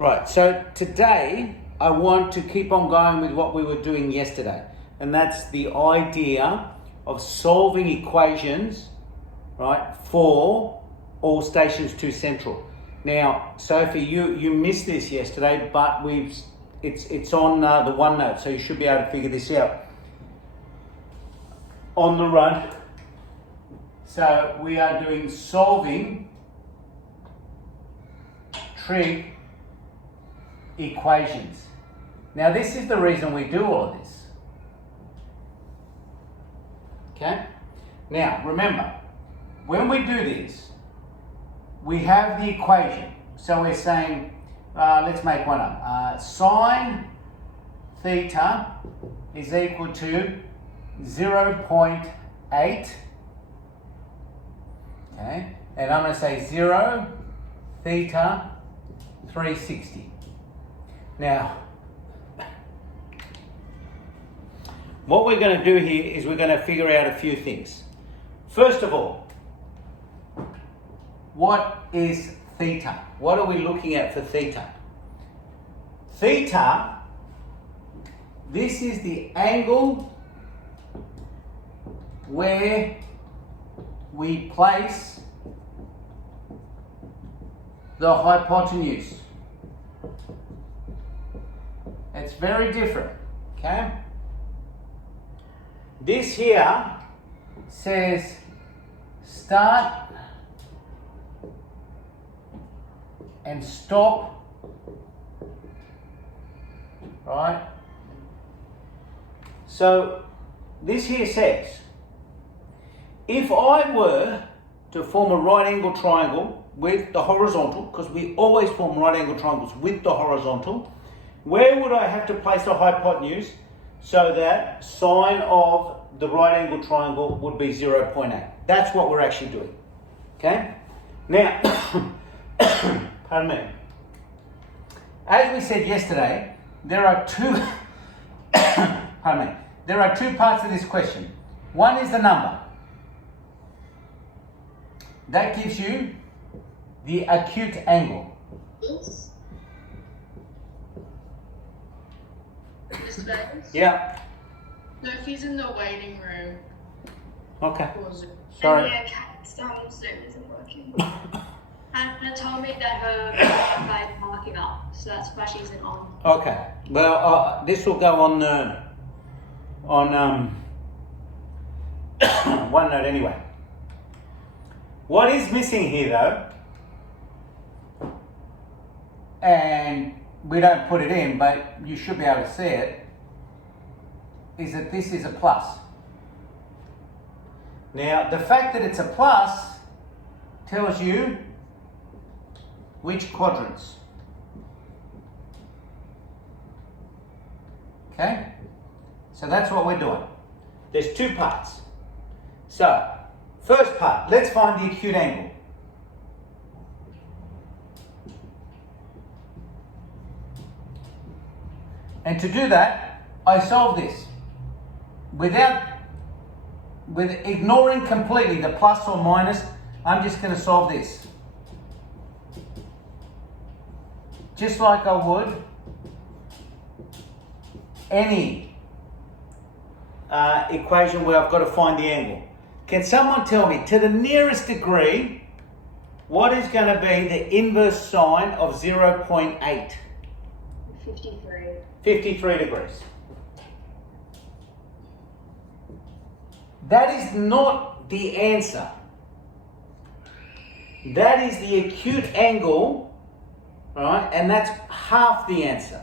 Right, so today I want to keep on going with what we were doing yesterday, and that's the idea of solving equations, right, for all stations to central. Now, Sophie, you missed this yesterday, but it's on the OneNote, so you should be able to figure this out on the run. So we are doing solving trig equations. Now this is the reason we do all of this. Okay? Now remember, when we do this, we have the equation. So we're saying, let's make one up. Sine theta is equal to 0.8. Okay? And I'm going to say 0 theta 360. Now, what we're going to do here is we're going to figure out a few things. First of all, what is theta? What are we looking at for theta? Theta, this is the angle where we place the hypotenuse. It's very different, okay? This here says start and stop, right? So this here says, if I were to form a right angle triangle with the horizontal, because we always form right angle triangles with the horizontal, where would I have to place a hypotenuse so that sine of the right angle triangle would be 0.8? That's what we're actually doing, okay? Now, pardon me. As we said yesterday, there are two, pardon me, there are two parts of this question. One is the number. That gives you the acute angle. Yes. Yeah. No, if he's in the waiting room. Okay. Or Zoom. Sorry. Yeah, Zoom isn't working. Hannah told me that her Wi-Fi is marking up, so that's why she isn't on. Okay. Well, this will go on OneNote anyway. What is missing here, though, and we don't put it in, but you should be able to see it, is that this is a plus. Now, the fact that it's a plus tells you which quadrants. Okay? So that's what we're doing. There's two parts. So, first part, let's find the acute angle. And to do that, I solve this with ignoring completely the plus or minus. I'm just going to solve this just like I would any equation where I've got to find the angle. Can someone tell me, to the nearest degree, what is going to be the inverse sine of 0.8? 53. 53 degrees. That is not the answer. That is the acute angle, right? And that's half the answer.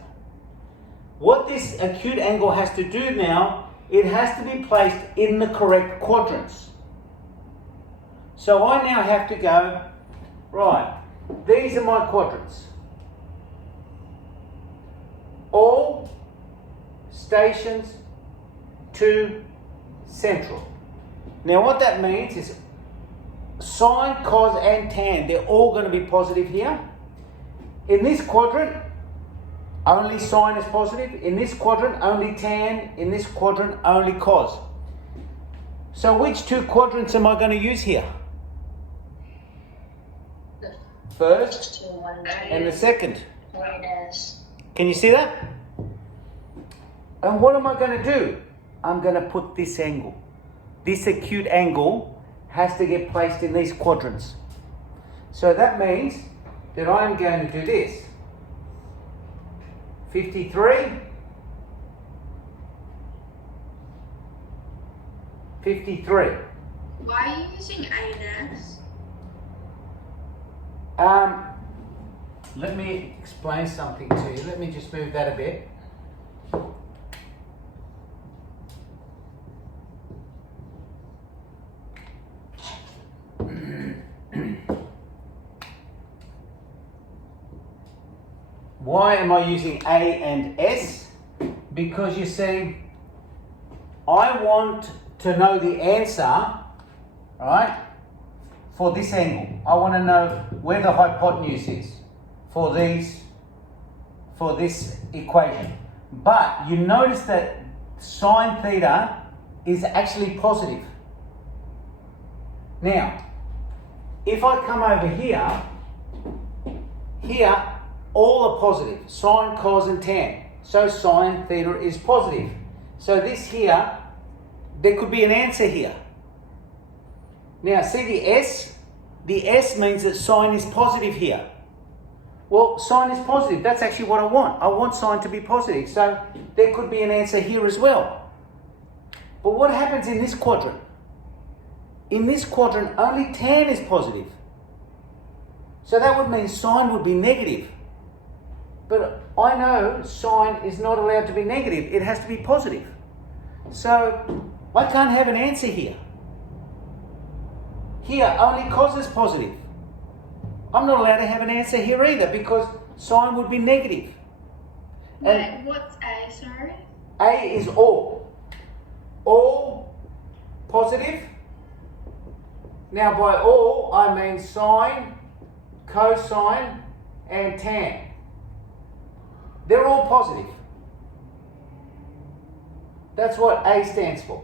What this acute angle has to do now, it has to be placed in the correct quadrants. So I now have to go, right, these are my quadrants. All stations to central. Now what that means is sine, cos and tan, they're all going to be positive here. In this quadrant, only sine is positive. In this quadrant, only tan. In this quadrant, only cos. So which two quadrants am I going to use here? The First first one. and the second. Can you see that? And what am I going to do? I'm going to put this angle. This acute angle has to get placed in these quadrants. So that means that I'm going to do this. 53, 53. Why are you using A and S? Let me explain something to you. Let me just move that a bit. Why am I using A and S? Because you see, I want to know the answer, right, for this angle. I want to know where the hypotenuse is for this equation. But you notice that sine theta is actually positive. Now, if I come over here, all are positive, sine, cos and tan. So sine theta is positive. So this here, there could be an answer here. Now see the S means that sine is positive here. Well, sine is positive, that's actually what I want. I want sine to be positive, so there could be an answer here as well. But what happens in this quadrant? In this quadrant, only tan is positive. So that would mean sine would be negative. But I know sine is not allowed to be negative, it has to be positive. So I can't have an answer here. Here, only cos is positive. I'm not allowed to have an answer here either because sine would be negative. Wait, what's A, sorry? A is all. All positive. Now by all, I mean sine, cosine, and tan. They're all positive. That's what A stands for.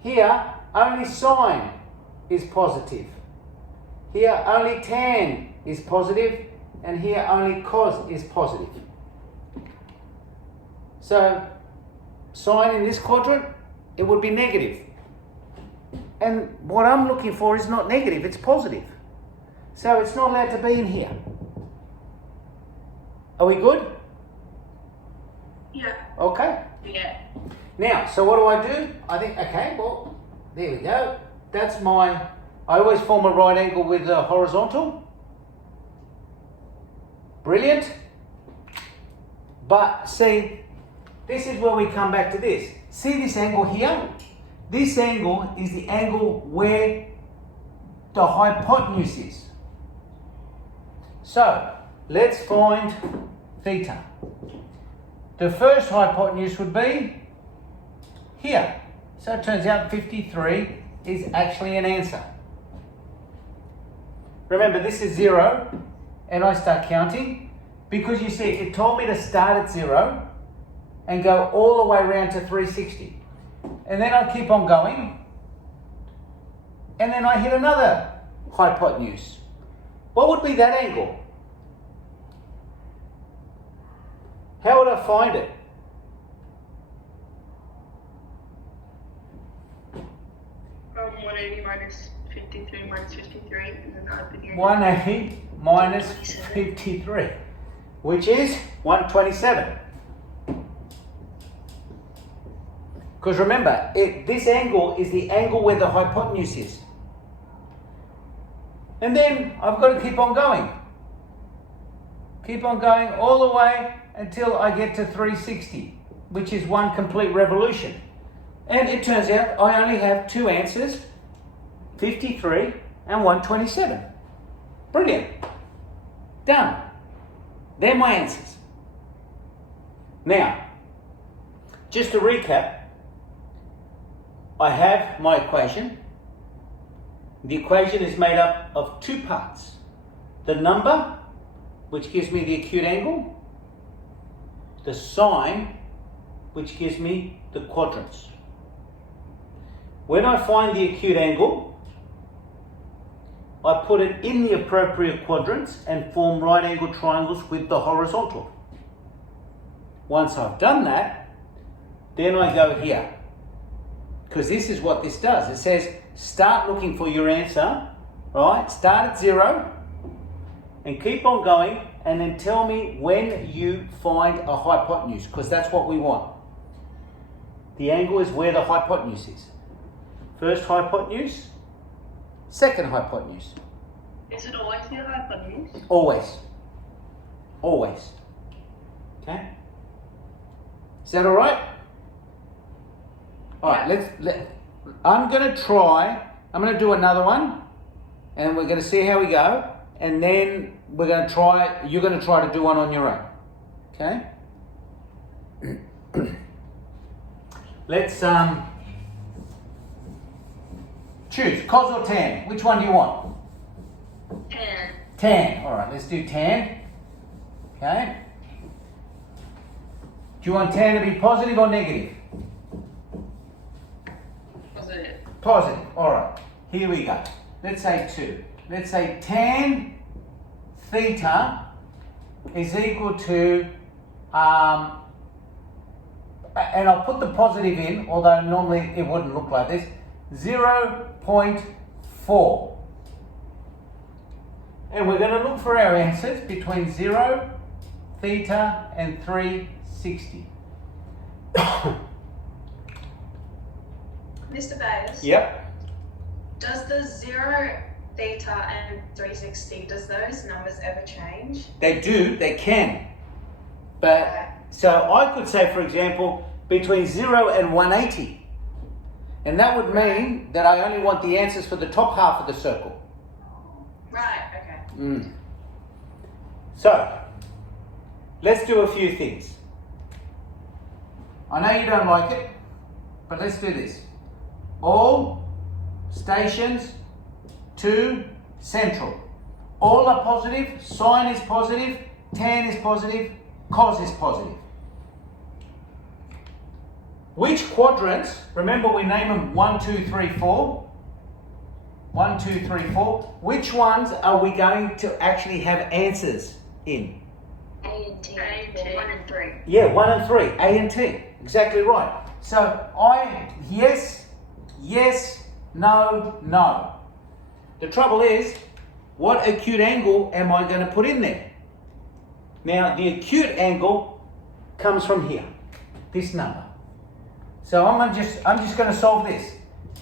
Here, only sine is positive. Here, only tan is positive, and here only cos is positive. So, sine in this quadrant, it would be negative. And what I'm looking for is not negative, it's positive. So it's not allowed to be in here. Are we good? Yeah. Okay. Yeah. Now, so what do? I think, okay, well, there we go. That's I always form a right angle with a horizontal. Brilliant. But see, this is where we come back to this. See this angle here? This angle is the angle where the hypotenuse is. So, let's find theta. The first hypotenuse would be here. So it turns out 53 is actually an answer. Remember, this is 0, and I start counting because you see, it told me to start at 0 and go all the way around to 360. And then I keep on going, and then I hit another hypotenuse. What would be that angle? How would I find it? From 180 minus 53 minus 53, and then add the end. 180 minus 53, which is 127. Because remember, this angle is the angle where the hypotenuse is. And then I've got to keep on going. Keep on going all the way until I get to 360, which is one complete revolution. And it turns out I only have two answers, 53 and 127. Brilliant. Done. They're my answers. Now, just to recap, I have my equation. The equation is made up of two parts. The number, which gives me the acute angle, the sine, which gives me the quadrants. When I find the acute angle, I put it in the appropriate quadrants and form right angle triangles with the horizontal. Once I've done that, then I go here. Because this is what this does. It says, start looking for your answer, right? Start at 0 and keep on going, and then tell me when you find a hypotenuse, because that's what we want. The angle is where the hypotenuse is. First hypotenuse, second hypotenuse. Is it always the hypotenuse? Always. Always. Okay? Is that all right? All right, I'm going to do another one, and we're going to see how we go, and then you're going to try to do one on your own. Okay? Let's choose cos or tan. Which one do you want? Tan. Tan. All right, let's do tan. Okay? Do you want tan to be positive or negative? Positive. Positive. All right. Here we go. Let's say 2. Let's say tan theta is equal to, and I'll put the positive in, although normally it wouldn't look like this, 0.4. And we're going to look for our answers between 0, theta, and 360. Mr. Bayes, Yep. does the 0, theta, and 360, does those numbers ever change? They do, they can. But, so I could say, for example, between 0 and 180. And that would mean that I only want the answers for the top half of the circle. Right, okay. So, let's do a few things. I know you don't like it, but let's do this. All stations to central. All are positive, sine is positive, tan is positive, cos is positive. Which quadrants, remember we name them 1, 2, 3, 4. 1, 2, 3, 4. Which ones are we going to actually have answers in? A and T. A and T. 1 and 3. Yeah, 1 and 3, A and T. Exactly right. So yes, no, no. The trouble is, what acute angle am I going to put in there? Now, the acute angle comes from here, this number. So I'm just going to solve this.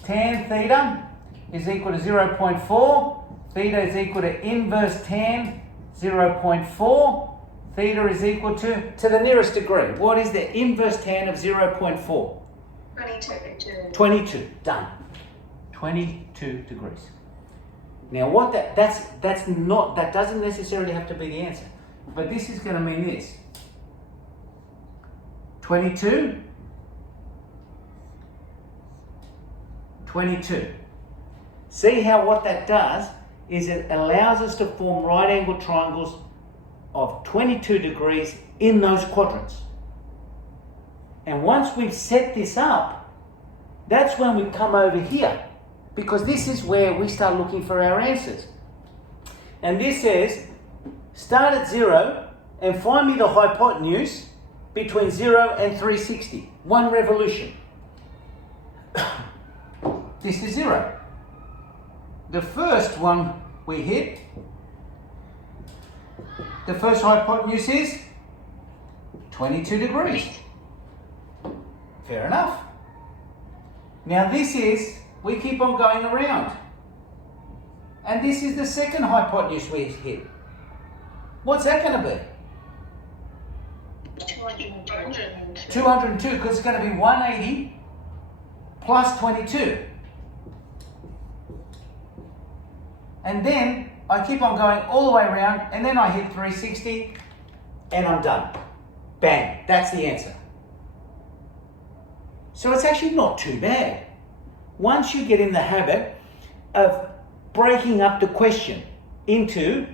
Tan theta is equal to 0.4. Theta is equal to inverse tan 0.4. Theta is equal to the nearest degree. What is the inverse tan of 0.4? 22. 22. Done. 22 degrees. Now what that doesn't necessarily have to be the answer. But this is going to mean this. 22. 22. See how what that does is it allows us to form right angle triangles of 22 degrees in those quadrants. And once we've set this up, that's when we come over here, because this is where we start looking for our answers. And this says, start at 0 and find me the hypotenuse between 0 and 360. 1 revolution. This is 0. The first one we hit, the first hypotenuse is 22 degrees. Fair enough. Now this is, we keep on going around. And this is the second hypotenuse we hit. What's that going to be? 202. 202, because it's going to be 180 plus 22. And then I keep on going all the way around, and then I hit 360, and I'm done. Bang, that's the answer. So it's actually not too bad. Once you get in the habit of breaking up the question into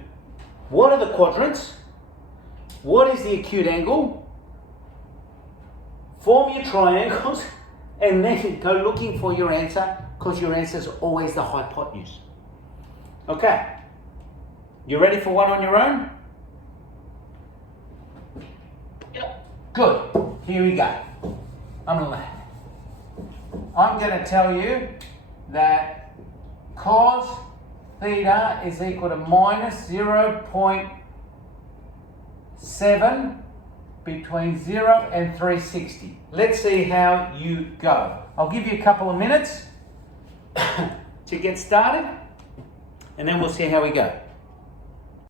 what are the quadrants, what is the acute angle, form your triangles, and then go looking for your answer, because your answer is always the hypotenuse. Okay, you ready for one on your own? Yep. Good. Here we go. I'm going to tell you that cos theta is equal to minus 0.7 between 0 and 360. Let's see how you go. I'll give you a couple of minutes to get started, and then we'll see how we go.